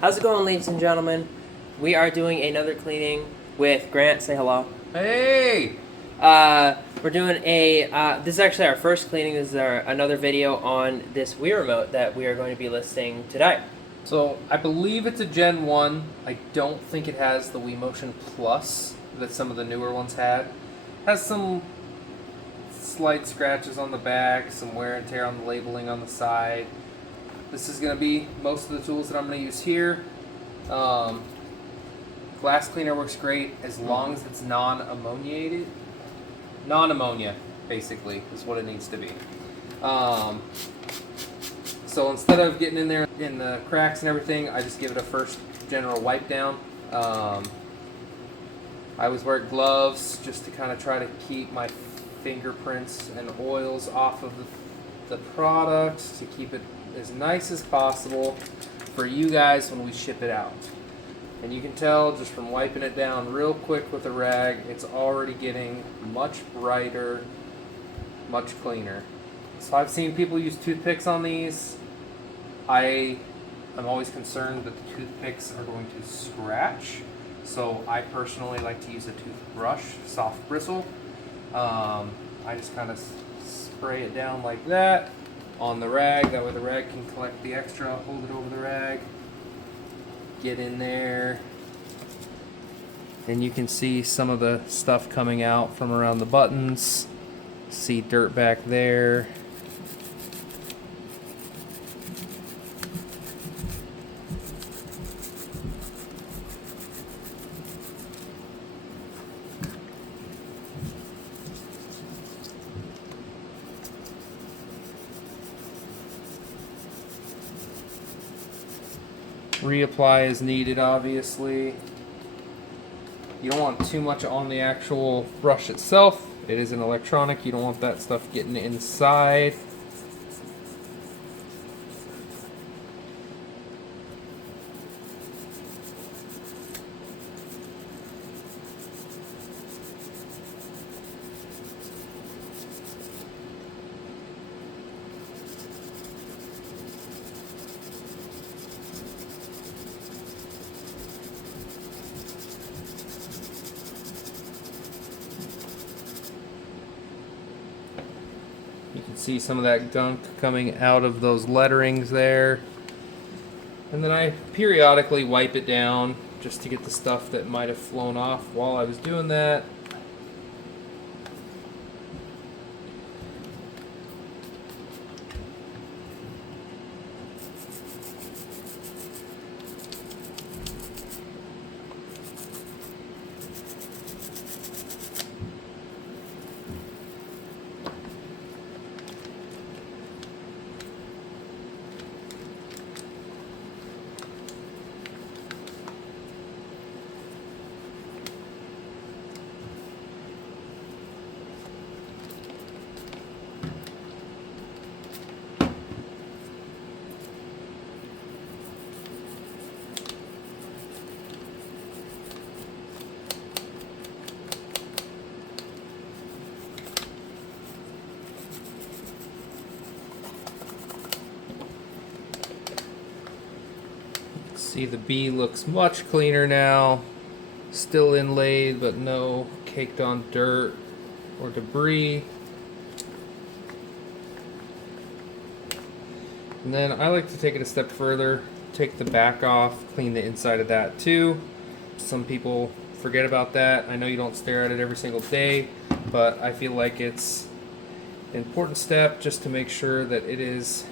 How's it going, ladies and gentlemen? We are doing another cleaning with Grant. Say hello. Hey! We're doing this is actually our first cleaning. This is another video on this Wii remote that we are going to be listing today. So, I believe it's a Gen 1. I don't think it has the Wii Motion Plus that some of the newer ones had. Has some slight scratches on the back, some wear and tear on the labeling on the side. This is going to be most of the tools that I'm going to use here. Glass cleaner works great as long as it's non-ammoniated. Non-ammonia, basically, is what it needs to be. So instead of getting in there in the cracks and everything, I just give it a first general wipe down. I always wear gloves just to kind of try to keep my fingerprints and oils off of the product, to keep it as nice as possible for you guys when we ship it out. And you can tell just from wiping it down real quick with a rag, it's already getting much brighter, much cleaner. So I've seen people use toothpicks on these. I'm always concerned that the toothpicks are going to scratch. So I personally like to use a toothbrush, soft bristle. I just kind of spray it down like that on the rag. That way the rag can collect the extra, hold it over the rag. Get in there, and you can see some of the stuff coming out from around the buttons. See dirt back there. Reapply as needed, obviously. You don't want too much on the actual brush itself. It is an electronic. You don't want that stuff getting inside. You can see some of that gunk coming out of those letterings there. And then I periodically wipe it down just to get the stuff that might have flown off while I was doing that. See, the B looks much cleaner now. Still inlaid, but no caked on dirt or debris. And then I like to take it a step further, take the back off, clean the inside of that too. Some people forget about that. I know you don't stare at it every single day, but I feel like it's an important step just to make sure that it is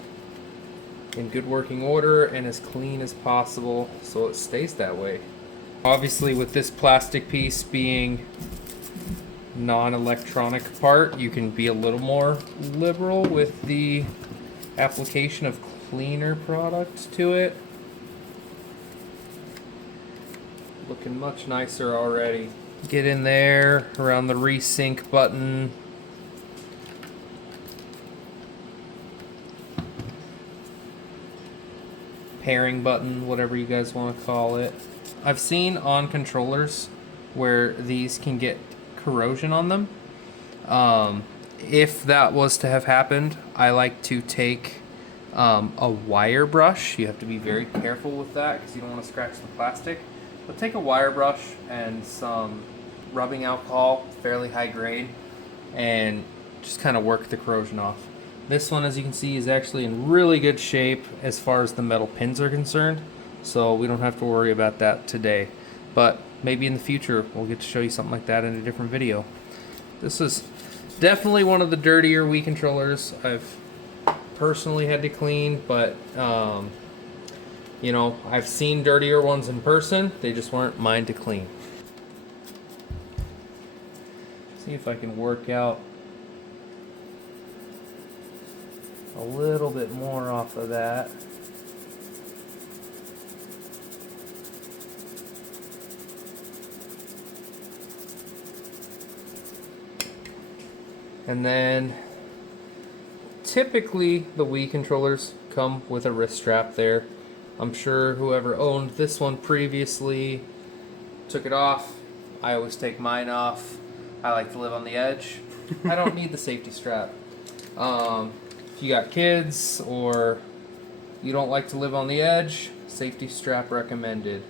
in good working order and as clean as possible so it stays that way. Obviously, with this plastic piece being non-electronic part, you can be a little more liberal with the application of cleaner product to it. Looking much nicer already. Get in there around the resync button. Pairing button, whatever you guys want to call it. I've seen on controllers where these can get corrosion on them. If that was to have happened, I like to take a wire brush. You have to be very careful with that because you don't want to scratch the plastic. But take a wire brush and some rubbing alcohol, fairly high grade, and just kind of work the corrosion off. This one, as you can see, is actually in really good shape as far as the metal pins are concerned, so we don't have to worry about that today. But maybe in the future we'll get to show you something like that in a different video. This is definitely one of the dirtier Wii controllers I've personally had to clean, but you know, I've seen dirtier ones in person. They just weren't mine to clean. See if I can work out a little bit more off of that. And then typically the Wii controllers come with a wrist strap there. I'm sure whoever owned this one previously took it off. I always take mine off. I like to live on the edge. I don't need the safety strap. If you got kids or you don't like to live on the edge, safety strap recommended.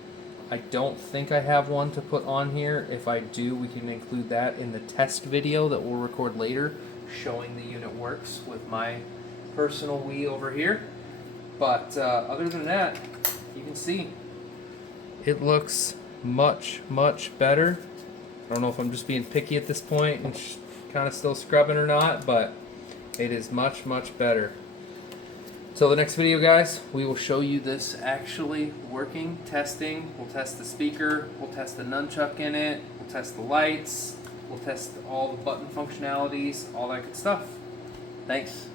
I don't think I have one to put on here. If I do, we can include that in the test video that we'll record later, showing the unit works with my personal Wii over here. But other than that, you can see it looks much, much better. I don't know if I'm just being picky at this point and kind of still scrubbing or not, but it is much, much better. Till the next video, guys, we will show you this actually working, testing. We'll test the speaker, we'll test the nunchuck in it, we'll test the lights, we'll test all the button functionalities, all that good stuff. Thanks.